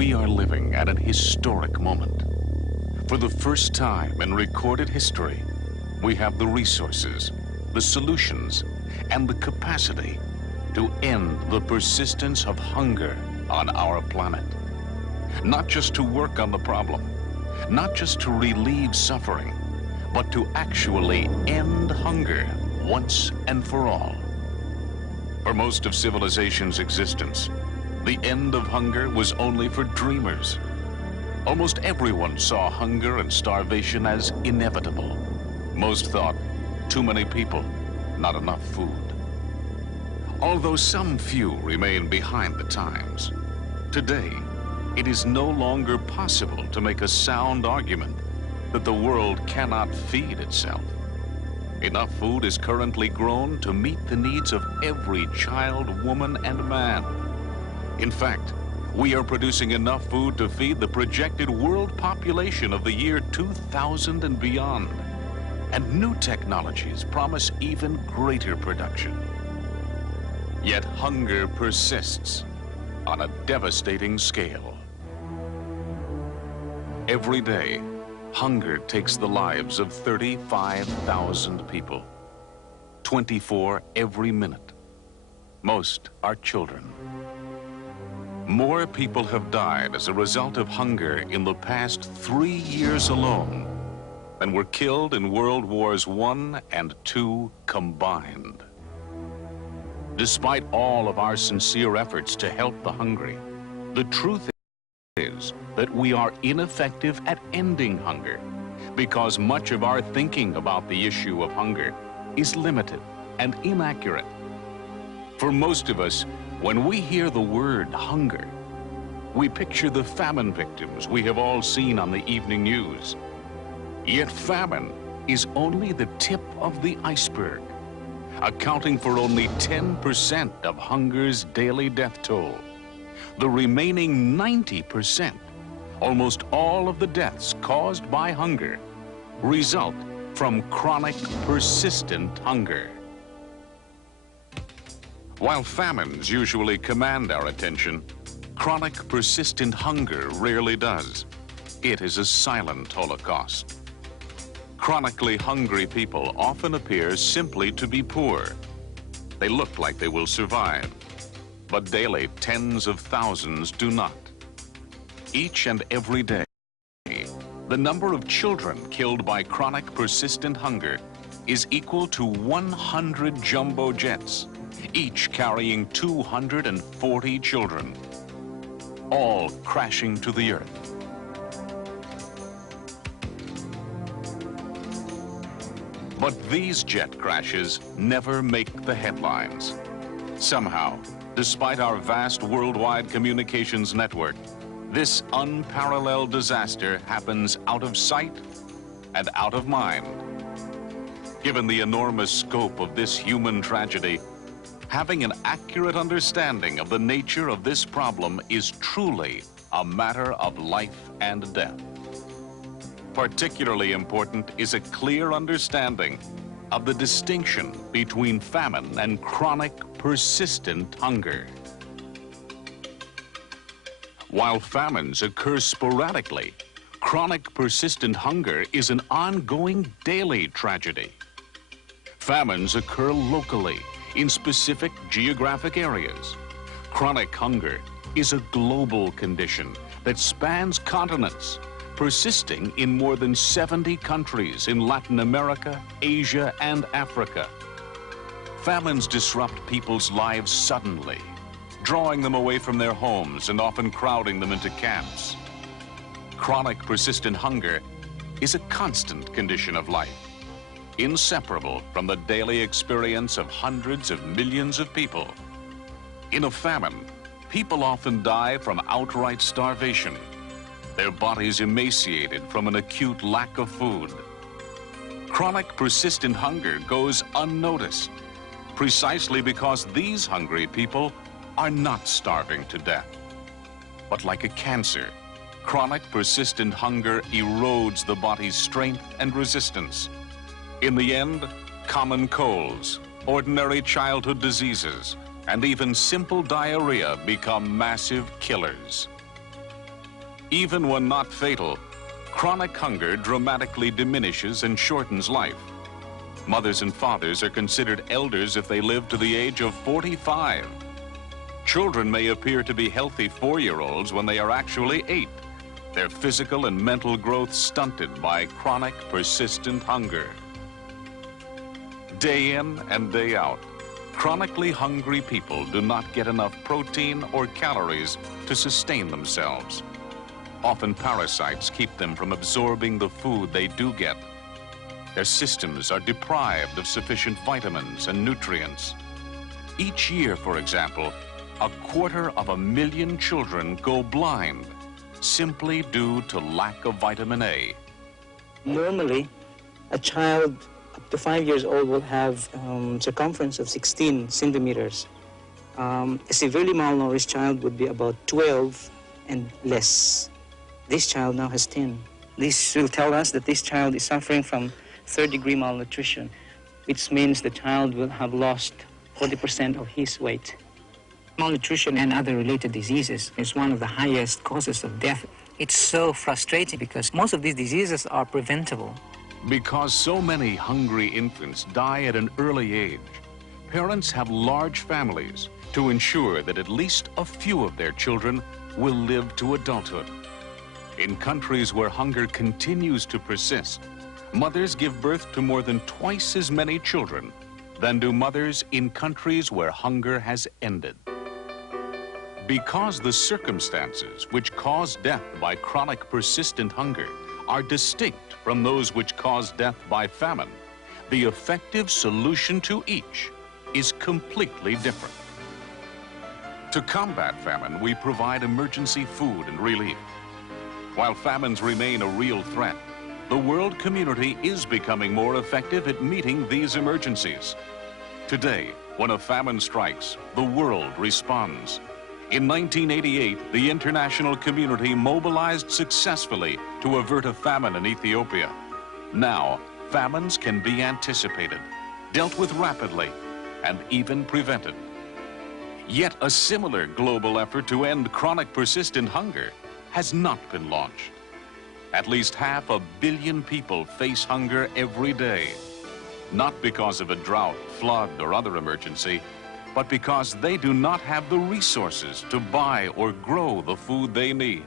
We are living at an historic moment. For the first time in recorded history, we have the resources, the solutions, and the capacity to end the persistence of hunger on our planet. Not just to work on the problem, not just to relieve suffering, but to actually end hunger once and for all. For most of civilization's existence, the end of hunger was only for dreamers. Almost everyone saw hunger and starvation as inevitable. Most thought, too many people, not enough food. Although some few remain behind the times, today, it is no longer possible to make a sound argument that the world cannot feed itself. Enough food is currently grown to meet the needs of every child, woman, and man. In fact, we are producing enough food to feed the projected world population of the year 2000 and beyond. And new technologies promise even greater production. Yet hunger persists on a devastating scale. Every day, hunger takes the lives of 35,000 people. 24 every minute. Most are children. More people have died as a result of hunger in the past 3 years alone than were killed in World Wars I and II combined. Despite all of our sincere efforts to help the hungry, the truth is that we are ineffective at ending hunger because much of our thinking about the issue of hunger is limited and inaccurate. For most of us, when we hear the word hunger, we picture the famine victims we have all seen on the evening news. Yet famine is only the tip of the iceberg, accounting for only 10% of hunger's daily death toll. The remaining 90%, almost all of the deaths caused by hunger, result from chronic, persistent hunger. While famines usually command our attention, chronic, persistent hunger rarely does. It is a silent holocaust. Chronically hungry people often appear simply to be poor. They look like they will survive, but daily tens of thousands do not. Each and every day, the number of children killed by chronic, persistent hunger is equal to 100 jumbo jets, each carrying 240 children, all crashing to the earth. But these jet crashes never make the headlines. Somehow, despite our vast worldwide communications network, this unparalleled disaster happens out of sight and out of mind. Given the enormous scope of this human tragedy, having an accurate understanding of the nature of this problem is truly a matter of life and death. Particularly important is a clear understanding of the distinction between famine and chronic, persistent hunger. While famines occur sporadically, chronic, persistent hunger is an ongoing daily tragedy. Famines occur locally, in specific geographic areas. Chronic hunger is a global condition that spans continents, persisting in more than 70 countries in Latin America, Asia, and Africa. Famines disrupt people's lives suddenly, drawing them away from their homes and often crowding them into camps. Chronic, persistent hunger is a constant condition of life, inseparable from the daily experience of hundreds of millions of people. In a famine, people often die from outright starvation, their bodies emaciated from an acute lack of food. Chronic, persistent hunger goes unnoticed, precisely because these hungry people are not starving to death. But like a cancer, chronic, persistent hunger erodes the body's strength and resistance. In the end, common colds, ordinary childhood diseases, and even simple diarrhea become massive killers. Even when not fatal, chronic hunger dramatically diminishes and shortens life. Mothers and fathers are considered elders if they live to the age of 45. Children may appear to be healthy 4-year-olds when they are actually 8. Their physical and mental growth stunted by chronic, persistent hunger. Day in and day out, chronically hungry people do not get enough protein or calories to sustain themselves. Often parasites keep them from absorbing the food they do get. Their systems are deprived of sufficient vitamins and nutrients. Each year, for example, 250,000 children go blind simply due to lack of vitamin A. Normally, a child up to 5 years old will have circumference of 16 centimeters. A severely malnourished child would be about 12 and less. This child now has 10. This will tell us that this child is suffering from third-degree malnutrition, which means the child will have lost 40% of his weight. Malnutrition and other related diseases is one of the highest causes of death. It's so frustrating because most of these diseases are preventable. Because so many hungry infants die at an early age, parents have large families to ensure that at least a few of their children will live to adulthood. In countries where hunger continues to persist, mothers give birth to more than twice as many children than do mothers in countries where hunger has ended. Because the circumstances which cause death by chronic persistent hunger are distinct from those which cause death by famine, the effective solution to each is completely different. To combat famine, we provide emergency food and relief. While famines remain a real threat, the world community is becoming more effective at meeting these emergencies. Today, when a famine strikes, the world responds. In 1988, the international community mobilized successfully to avert a famine in Ethiopia. Now, famines can be anticipated, dealt with rapidly, and even prevented. Yet a similar global effort to end chronic persistent hunger has not been launched. At least 500 million people face hunger every day, not because of a drought, flood, or other emergency, but because they do not have the resources to buy or grow the food they need.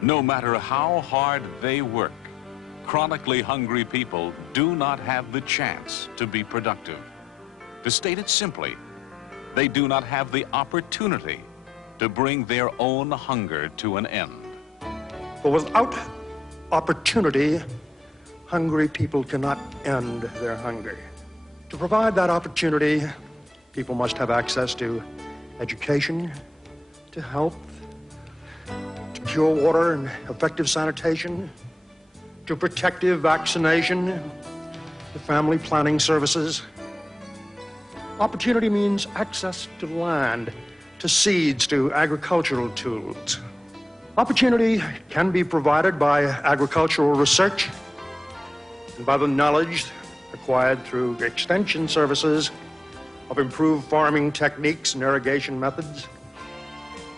No matter how hard they work, chronically hungry people do not have the chance to be productive. To state it simply, they do not have the opportunity to bring their own hunger to an end. But without opportunity, hungry people cannot end their hunger. To provide that opportunity, people must have access to education, to health, to pure water and effective sanitation, to protective vaccination, to family planning services. Opportunity means access to land, to seeds, to agricultural tools. Opportunity can be provided by agricultural research and by the knowledge acquired through extension services of improved farming techniques and irrigation methods.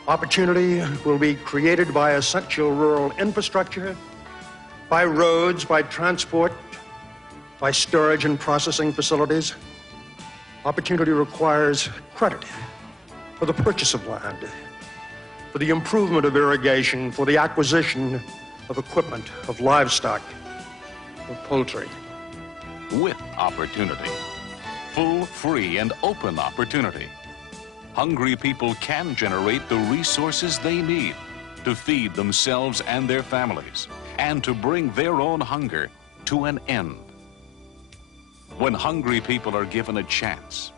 Opportunity will be created by essential rural infrastructure, by roads, by transport, by storage and processing facilities. Opportunity requires credit for the purchase of land, for the improvement of irrigation, for the acquisition of equipment, of livestock, of poultry. With opportunity, full, free, and open opportunity, hungry people can generate the resources they need to feed themselves and their families, and to bring their own hunger to an end. When hungry people are given a chance,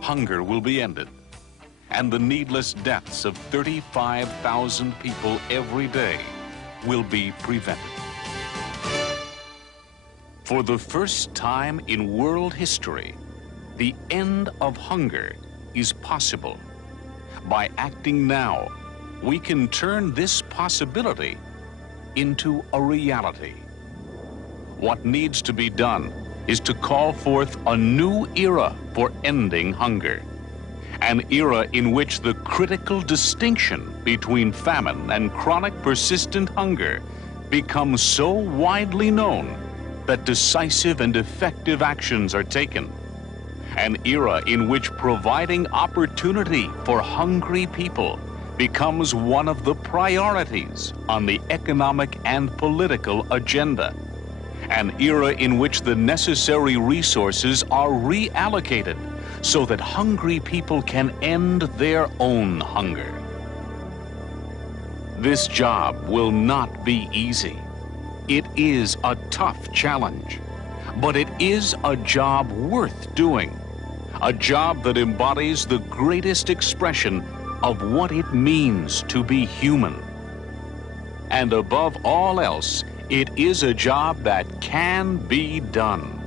hunger will be ended, and the needless deaths of 35,000 people every day will be prevented. For the first time in world history, the end of hunger is possible. By acting now, we can turn this possibility into a reality. What needs to be done is to call forth a new era for ending hunger. an era in which the critical distinction between famine and chronic persistent hunger becomes so widely known that decisive and effective actions are taken. An era in which providing opportunity for hungry people becomes one of the priorities on the economic and political agenda. An era in which the necessary resources are reallocated so that hungry people can end their own hunger. This job will not be easy. It is a tough challenge, but it is a job worth doing, a job that embodies the greatest expression of what it means to be human. And above all else, it is a job that can be done.